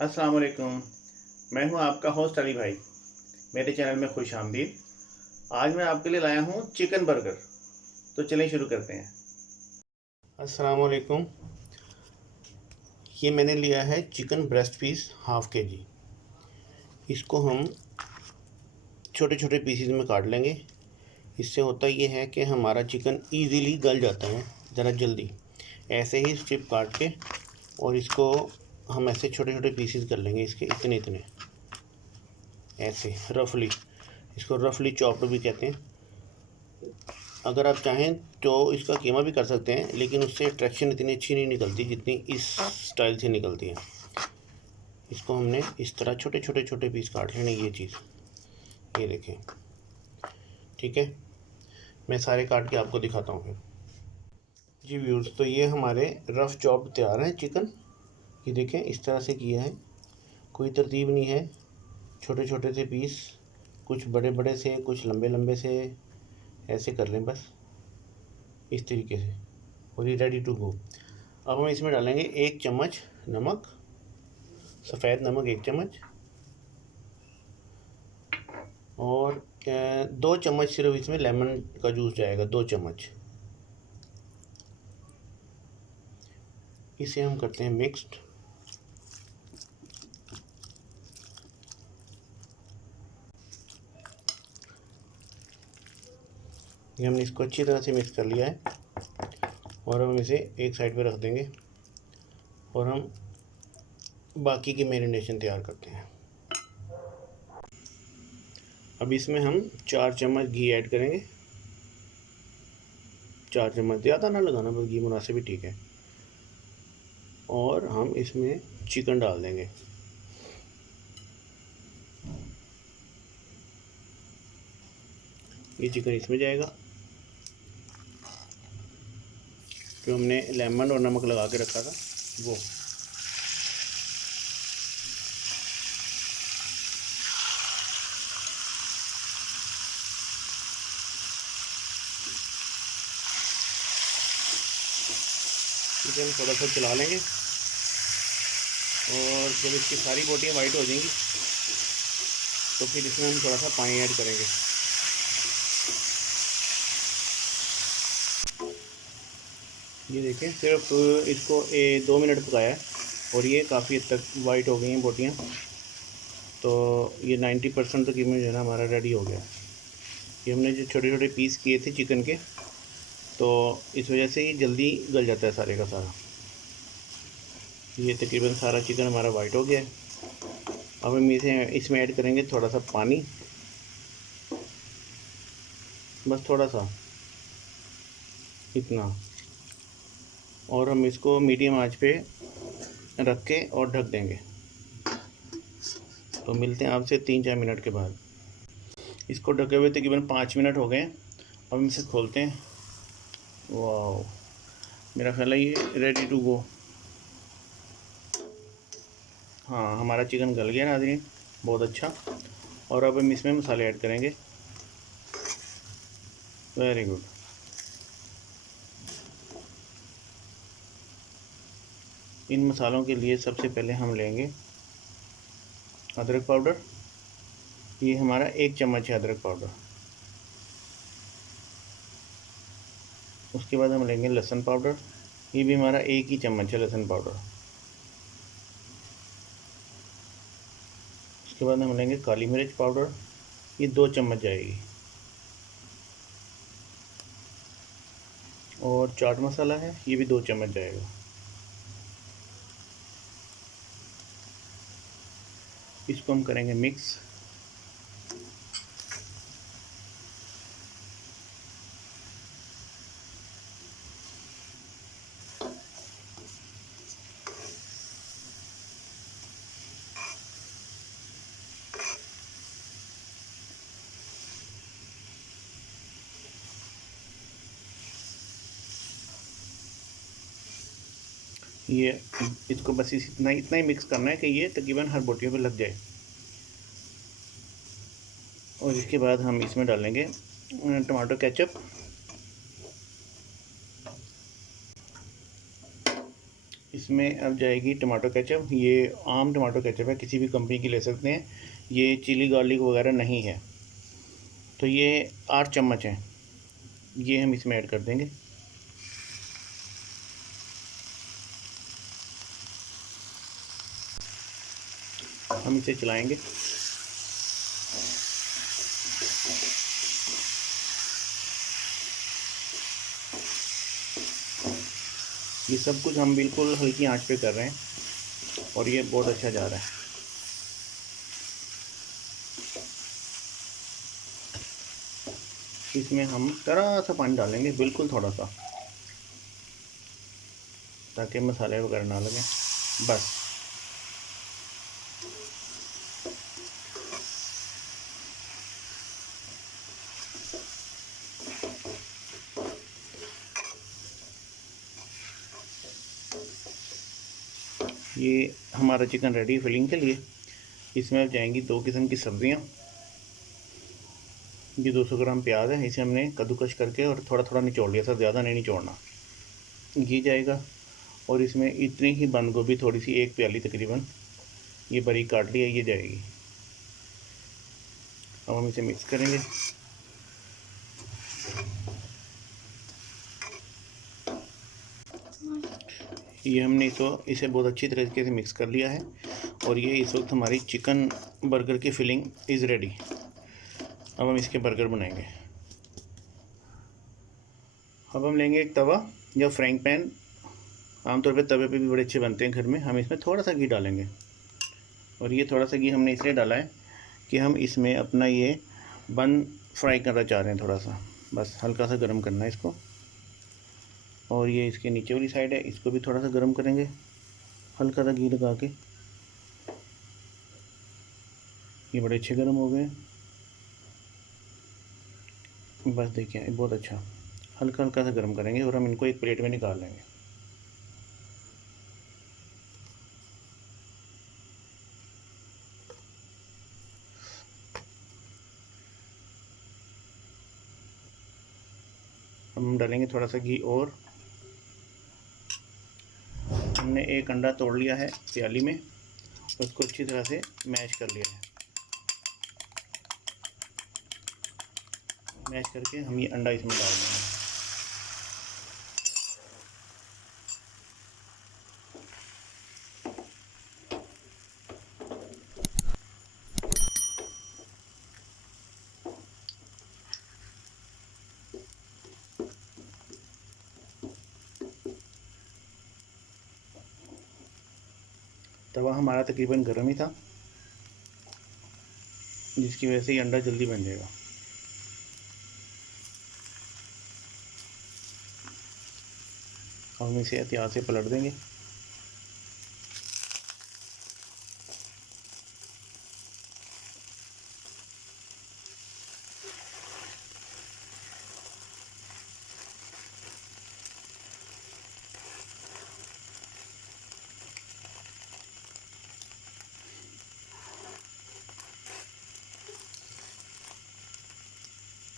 अस्सलाम वालेकुम। मैं हूं आपका होस्ट अली भाई। मेरे चैनल में खुश आमदीद। आज मैं आपके लिए लाया हूं चिकन बर्गर। तो चलें शुरू करते हैं। अस्सलाम वालेकुम। ये मैंने लिया है चिकन ब्रेस्ट पीस हाफ़ के जी। इसको हम छोटे छोटे पीसीज में काट लेंगे। इससे होता ये है कि हमारा चिकन इजीली गल जाता है ज़रा जल्दी। ऐसे ही स्ट्रिप काट के और इसको हम ऐसे छोटे छोटे पीसीज कर लेंगे, इसके इतने इतने, ऐसे रफली। इसको रफली चॉप्ड भी कहते हैं। अगर आप चाहें तो इसका कीमा भी कर सकते हैं, लेकिन उससे एक्सट्रैक्शन इतनी अच्छी नहीं निकलती जितनी इस स्टाइल से निकलती है। इसको हमने इस तरह छोटे छोटे छोटे पीस काट लेने। ये चीज़ ये देखें, ठीक है। मैं सारे काट के आपको दिखाता हूँ फिर। जी व्यूअर्स, तो ये हमारे रफ़ चॉप तैयार हैं चिकन। ये देखें, इस तरह से किया है, कोई तरतीब नहीं है। छोटे छोटे से पीस, कुछ बड़े बड़े से, कुछ लंबे लंबे से, ऐसे कर लें बस इस तरीके से। और ये रेडी टू गो। अब हम इसमें डालेंगे 1 चम्मच नमक, सफ़ेद नमक 1 चम्मच, और 2 चम्मच सिर्फ इसमें लेमन का जूस जाएगा, 2 चम्मच। इसे हम करते हैं मिक्स्ड। ये हमने इसको अच्छी तरह से मिक्स कर लिया है और हम इसे एक साइड पे रख देंगे और हम बाकी की मैरिनेशन तैयार करते हैं। अब इसमें हम 4 चम्मच घी ऐड करेंगे। 4 चम्मच, ज़्यादा ना लगाना, बस घी मुनासिब ही ठीक है। और हम इसमें चिकन डाल देंगे। ये चिकन इसमें जाएगा जो हमने लेमन और नमक लगा के रखा था वो। इसे हम थोड़ा सा चला लेंगे और जब इसकी सारी बोटियाँ वाइट हो जाएंगी तो फिर इसमें हम थोड़ा सा पानी ऐड करेंगे। ये देखें, सिर्फ इसको 2 मिनट पकाया है और ये काफ़ी हद तक वाइट हो गई हैं बोटियाँ। तो ये 90% तक इमेज जो है ना हमारा रेडी हो गया। ये हमने जो छोटे छोटे पीस किए थे चिकन के, तो इस वजह से ये जल्दी गल जाता है सारे का सारा। ये तकरीबन सारा चिकन हमारा वाइट हो गया है। अब हम इसमें ऐड करेंगे थोड़ा सा पानी, बस थोड़ा सा, इतना। और हम इसको मीडियम आंच पे रख के और ढक देंगे। तो मिलते हैं आपसे 3-4 मिनट के बाद। इसको ढके हुए तकरीबन 5 मिनट हो गए। अब हम इसे खोलते हैं। वाह, मेरा ख्याल है ये रेडी टू गो। हाँ, हमारा चिकन गल गया नाज़रीन, बहुत अच्छा। और अब हम इसमें मसाले ऐड करेंगे। Very good. इन मसालों के लिए सबसे पहले हम लेंगे अदरक पाउडर। ये हमारा 1 चम्मच है अदरक पाउडर। उसके बाद हम लेंगे लहसुन पाउडर। ये भी हमारा 1 ही चम्मच है लहसुन पाउडर। उसके बाद हम लेंगे काली मिर्च पाउडर। ये 2 चम्मच जाएगी। और चाट मसाला है, ये भी 2 चम्मच जाएगा। इसको हम करेंगे मिक्स। ये इसको बस इतना इतना ही मिक्स करना है कि ये तकरीबन हर बोटियों पे लग जाए। और इसके बाद हम इसमें डालेंगे टमाटो केचप, इसमें अब जाएगी टमाटो केचप। ये आम टमाटो केचप है, किसी भी कंपनी की ले सकते हैं। ये चिली गार्लिक वगैरह नहीं है। तो ये 8 चम्मच हैं, ये हम इसमें ऐड कर देंगे। हम इसे चलाएंगे। ये सब कुछ हम बिल्कुल हल्की आंच पे कर रहे हैं और ये बहुत अच्छा जा रहा है। इसमें हम थोड़ा सा पानी डालेंगे, बिल्कुल थोड़ा सा, ताकि मसाले वगैरह ना लगे। बस ये हमारा चिकन रेडी फिलिंग के लिए। इसमें अब जाएंगी 2 किस्म की सब्ज़ियाँ। ये 200 ग्राम प्याज है, इसे हमने कद्दूकस करके और थोड़ा थोड़ा निचोड़ लिया था, ज़्यादा नहीं निचोड़ना। ये जाएगा। और इसमें इतनी ही बंद गोभी, थोड़ी सी, 1 प्याली तकरीबन, ये बारीक काट लिया, ये जाएगी। अब हम इसे मिक्स करेंगे। ये हमने इसे बहुत अच्छी तरीके से मिक्स कर लिया है और ये इस वक्त हमारी चिकन बर्गर की फिलिंग इज़ रेडी। अब हम इसके बर्गर बनाएंगे। अब हम लेंगे एक तवा या फ्राइंग पैन। आमतौर पे तवे पे भी बड़े अच्छे बनते हैं घर में। हम इसमें थोड़ा सा घी डालेंगे और ये थोड़ा सा घी हमने इसलिए डाला है कि हम इसमें अपना ये बन फ्राई करना चाह रहे हैं। थोड़ा सा बस हल्का सा गर्म करना है इसको। और ये इसके नीचे वाली साइड है, इसको भी थोड़ा सा गर्म करेंगे हल्का सा घी लगा के। ये बड़े अच्छे गर्म हो गए। बस देखिए, बहुत अच्छा हल्का हल्का सा गर्म करेंगे और हम इनको एक प्लेट में निकाल लेंगे। हम डालेंगे थोड़ा सा घी और हमने एक अंडा तोड़ लिया है प्याली में, उसको अच्छी तरह से मैश कर लिया है। मैश करके हम ये अंडा इसमें डाल देंगे। तवा हमारा तकरीबन गर्म ही था, जिसकी वजह से ये अंडा जल्दी बन जाएगा। हम इसे एहतियात से पलट देंगे।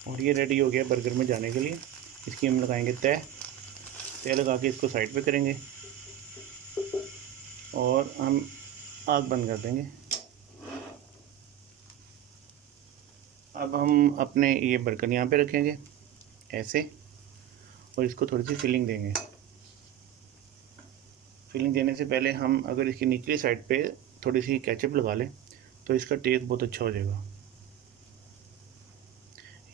और ये रेडी हो गया बर्गर में जाने के लिए। इसकी हम लगाएंगे तह। तह लगा के इसको साइड पे करेंगे और हम आग बंद कर देंगे। अब हम अपने ये बर्गर यहाँ पे रखेंगे ऐसे, और इसको थोड़ी सी फिलिंग देंगे। फिलिंग देने से पहले हम अगर इसकी निचली साइड पे थोड़ी सी केचप लगा लें तो इसका टेस्ट बहुत अच्छा हो जाएगा।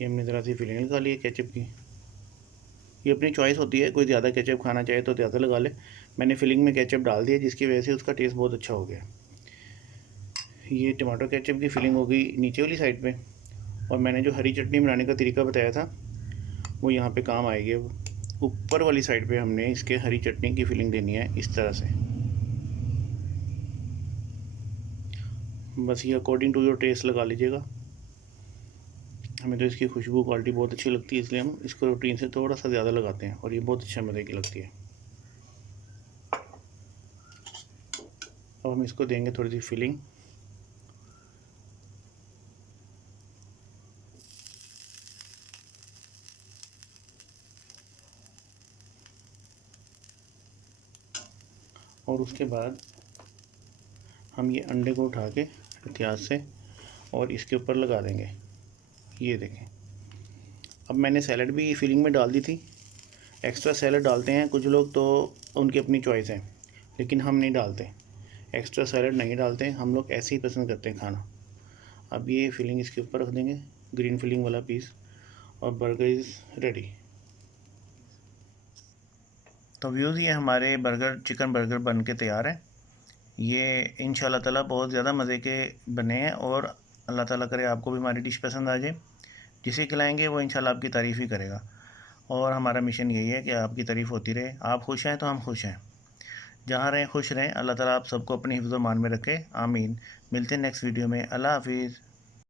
ये हमने ज़रा सी फिलिंग लगा ली है केचप की। ये अपनी चॉइस होती है, कोई ज़्यादा केचप खाना चाहे तो ज़्यादा लगा ले। मैंने फिलिंग में केचप डाल दिया, जिसकी वजह से उसका टेस्ट बहुत अच्छा हो गया। ये टमाटो केचप की फिलिंग हो गई नीचे वाली साइड पे। और मैंने जो हरी चटनी बनाने का तरीका बताया था वो यहाँ पे काम आएगी। अब ऊपर वाली साइड पे हमने इसके हरी चटनी की फिलिंग देनी है इस तरह से। बस ये अकॉर्डिंग टू योर टेस्ट लगा लीजिएगा। हमें तो इसकी खुशबू क्वालिटी बहुत अच्छी लगती है, इसलिए हम इसको रूटीन से थोड़ा सा ज़्यादा लगाते हैं और ये बहुत अच्छा मज़े की लगती है। अब हम इसको देंगे थोड़ी सी फिलिंग। और उसके बाद हम ये अंडे को उठा के एहतियात से और इसके ऊपर लगा देंगे। ये देखें, अब मैंने सैलड भी फिलिंग में डाल दी थी। एक्स्ट्रा सैलड डालते हैं कुछ लोग, तो उनकी अपनी चॉइस है, लेकिन हम नहीं डालते, एक्स्ट्रा सैलड नहीं डालते, हम लोग ऐसे ही पसंद करते हैं खाना। अब ये फिलिंग इसके ऊपर रख देंगे, ग्रीन फिलिंग वाला पीस, और बर्गर इज़ रेडी। तो व्यूज़, ये हमारे बर्गर, चिकन बर्गर बन के तैयार है। ये इंशाल्लाह ताला बहुत ज़्यादा मज़े के बने हैं, और अल्लाह ताला करे आपको भी हमारी डिश पसंद आ जाए। जिसे खिलाएंगे वो इंशाल्लाह आपकी तारीफ़ ही करेगा, और हमारा मिशन यही है कि आपकी तारीफ़ होती रहे। आप खुश हैं तो हम खुश हैं। जहाँ रहें खुश रहें। अल्लाह ताला आप सबको अपनी हिफ्ज़-ओ-मान में रखे, आमीन। मिलते हैं नेक्स्ट वीडियो में। अल्लाह हाफिज़।